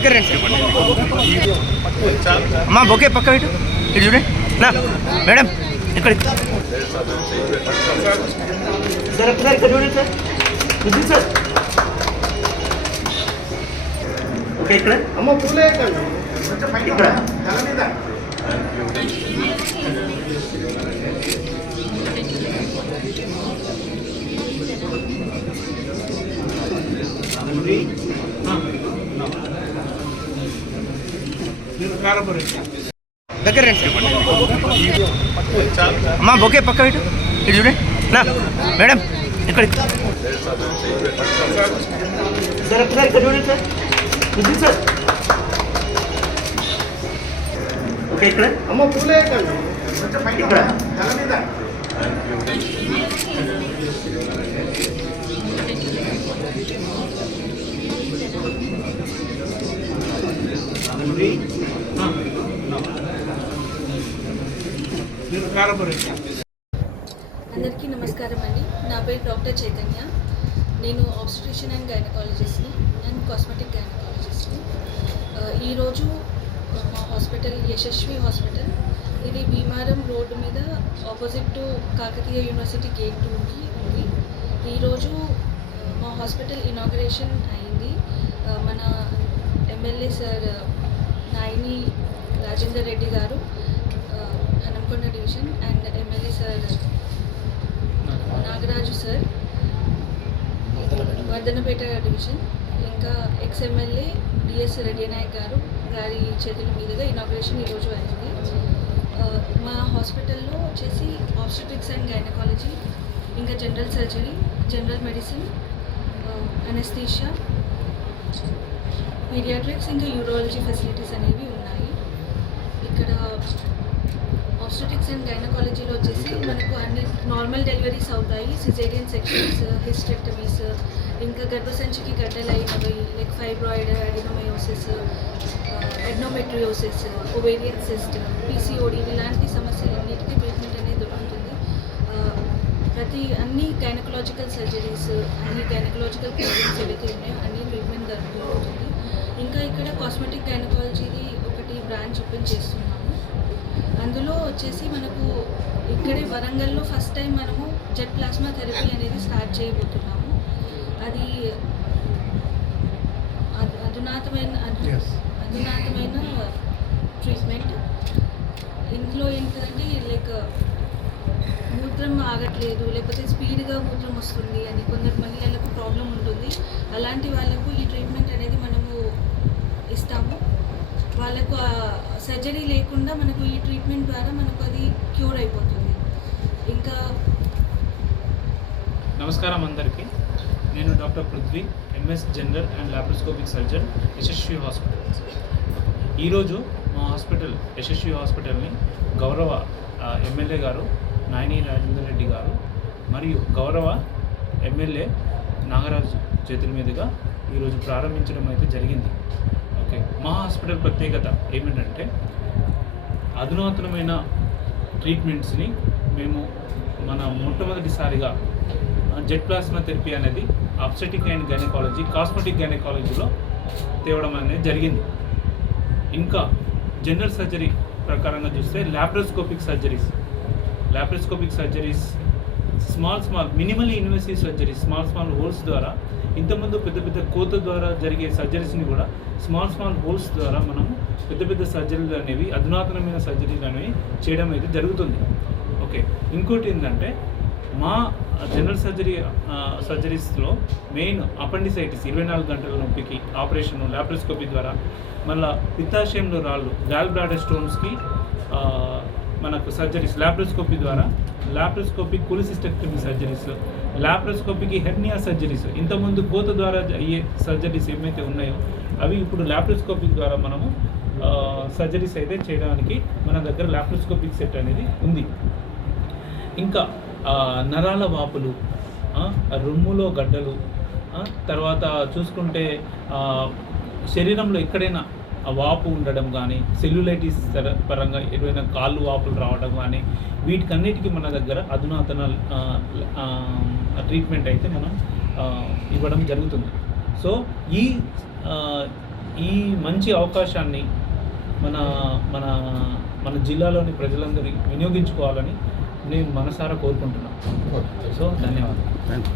దగ్గర రండి సార్ అమ్మా బొకే పక్క ఇటు ఇటు చూడండి నా మేడం ఇక్కడ సార్ ఒకసారి ఇక్కడ చూడండి సార్ ఇది సార్ ఓకే ఇక్కడ అమ్మ పూలే ఇక్కడ దగ్గర రండి సార్ అమ్మా బొకే పక్క ఇటు ఇటు చూడండి నా మేడం ఇక్కడ సార్ ఒకసారి ఇక్కడ చూడండి సార్ ఇది సార్ ఓకే ఇక్కడ అమ్మ పూలే ఇక్కడ అందరికీ నమస్కారం అండి. నా పేరు డాక్టర్ చైతన్య. నేను ఆబ్స్టిట్యూషన్ అండ్ గైనకాలజిస్ట్ని అండ్ కాస్మెటిక్ గైనకాలజిస్ట్ని ఈరోజు మా హాస్పిటల్ యశస్వి హాస్పిటల్ ఇది భీమారం రోడ్డు మీద opposite to Kakatiya university gate టూకి ఉంది. ఈరోజు మా హాస్పిటల్ ఇనాగ్రేషన్ అయింది. మన M L A sir Nayani Rajender Reddy garu Hanamkonda division and M L A sir Nagaraju sir Wardhannapet division ఇంకా ex M L A D S Reddy Naik garu గారి చేతుల మీదుగా ఇనాగ్రేషన్ ఈరోజు అయింది. మా హాస్పిటల్లో వచ్చేసి ఆబ్స్టిట్రిక్స్ అండ్ గైనకాలజీ ఇంకా general surgery general medicine anaesthesia paediatrics ఇంకా యూరాలజీ ఫెసిలిటీస్ అనేవి ఉన్నాయి. ఇక్కడ ఆబ్స్టెటిక్స్ అండ్ గైనకాలజీలో వచ్చేసి మనకు అన్ని నార్మల్ డెలివరీస్ అవుతాయి. సిజేరియన్ సెక్షన్స్ హిస్టెక్టమీస్ ఇంకా గర్భసంచికి గడ్డలు అయినవి like fibroid adenomyosis endometriosis ovarian cyst PCOD ఇలాంటి సమస్యలన్నిటికీ ట్రీట్మెంట్ అనేది దొరుకుతుంది. ఆ, ప్రతి అన్ని గైనకలాజికల్ సర్జరీస్ అన్ని గైనకలాజికల్ ప్రాబ్లమ్స్ ఏవైతే ఉన్నాయో అన్ని ట్రీట్మెంట్ దొరుకుతుంది. ఇంకా ఇక్కడ కాస్మెటిక్ గైనకాలజీది ఒకటి బ్రాంచ్ ఓపెన్ చేస్తున్నాము అందులో వచ్చేసి మనకు ఇక్కడే వరంగల్లో ఫస్ట్ టైం మనము జెట్ ప్లాస్మా థెరపీ అనేది స్టార్ట్ చేయబోతున్నాము. అది అధు- అధునాతమైన అధు- అధునాతమైన ట్రీట్మెంట్ ఇందులో ఏంటంటే లైక్ మూత్రం ఆగట్లేదు లేకపోతే స్పీడ్గా మూత్రం వస్తుంది అని కొందరు మహిళలకు ప్రాబ్లం ఉంటుంది. అలాంటి వాళ్ళకు ఈ ట్రీట్మెంట్ అనేది మనము ఇస్తాము. వాళ్ళకు సర్జరీ లేకుండా మనకు ఈ ట్రీట్మెంట్ ద్వారా మనకు అది క్యూర్ అయిపోతుంది. ఇంకా నమస్కారం అందరికీ. నేను doctor Prithvi M S general and laparoscopic surgeon Yashasvi hospital. ఈరోజు మా హాస్పిటల్ యశస్వి హాస్పిటల్ని గౌరవ ఎమ్మెల్యే గారు నాయని రాజేందర్ రెడ్డి గారు మరియు గౌరవ ఎమ్మెల్యే నాగరాజు చేతుల మీదుగా ఈరోజు ప్రారంభించడం అయితే జరిగింది. ఓకే. మా హాస్పిటల్ ప్రత్యేకత ఏమిటంటే అధునాతనమైన ట్రీట్మెంట్స్ని మేము మన మొట్టమొదటిసారిగా జెట్ ప్లాస్మా థెరపీ అనేది అప్సెటిక్ అండ్ గైనకాలజీ కాస్మెటిక్ గైనకాలజీలో తేవడం అనేది జరిగింది. ఇంకా జనరల్ సర్జరీ ప్రకారంగా చూస్తే laparoscopic surgeries laparoscopic surgeries small small minimal invasive surgeries small small holes ద్వారా ఇంతకుముందు పెద్ద పెద్ద కోత ద్వారా జరిగే సర్జరీస్ని కూడా స్మాల్ స్మాల్ హోల్స్ ద్వారా మనం పెద్ద పెద్ద సర్జరీలు అనేవి అధునాతనమైన సర్జరీలు అనేవి చేయడం అయితే జరుగుతుంది. ఓకే. ఇంకోటి ఏంటంటే మా జనరల్ సర్జరీ సర్జరీస్లో మెయిన్ అపెండిసైటిస్ ఇరవై నాలుగు గంటల నొప్పికి ఆపరేషన్ ల్యాప్రోస్కోపీ ద్వారా మళ్ళీ పిత్తాశయంలో రాళ్ళు గాల్ బ్లాడర్ స్టోన్స్కి మనకు సర్జరీస్ ల్యాప్రోస్కోపీ ద్వారా ల్యాప్రోస్కోపిక్ కులిసిస్టెక్టమీ సర్జరీస్ ల్యాప్రోస్కోపీకి హెర్నియా సర్జరీస్ ఇంతకుముందు కోత ద్వారా అయ్యే సర్జరీస్ ఏమైతే ఉన్నాయో అవి ఇప్పుడు ల్యాప్రోస్కోపీ ద్వారా మనము సర్జరీస్ అయితే చేయడానికి మన దగ్గర ల్యాప్రోస్కోపిక్ సెట్ అనేది ఉంది. ఇంకా నరాల వాపులు రొమ్ములో గడ్డలు తర్వాత చూసుకుంటే శరీరంలో ఎక్కడైనా వాపు ఉండడం కానీ సెల్యులైటిస్ పరంగా ఏదైనా కాళ్ళు వాపులు రావడం కానీ వీటికన్నిటికీ మన దగ్గర అధునాతన ట్రీట్మెంట్ అయితే మనం ఇవ్వడం జరుగుతుంది. సో ఈ ఈ మంచి అవకాశాన్ని మన మన మన జిల్లాలోని ప్రజలందరూ వినియోగించుకోవాలని నేను మనసారా కోరుకుంటున్నాను. సో ధన్యవాదాలు.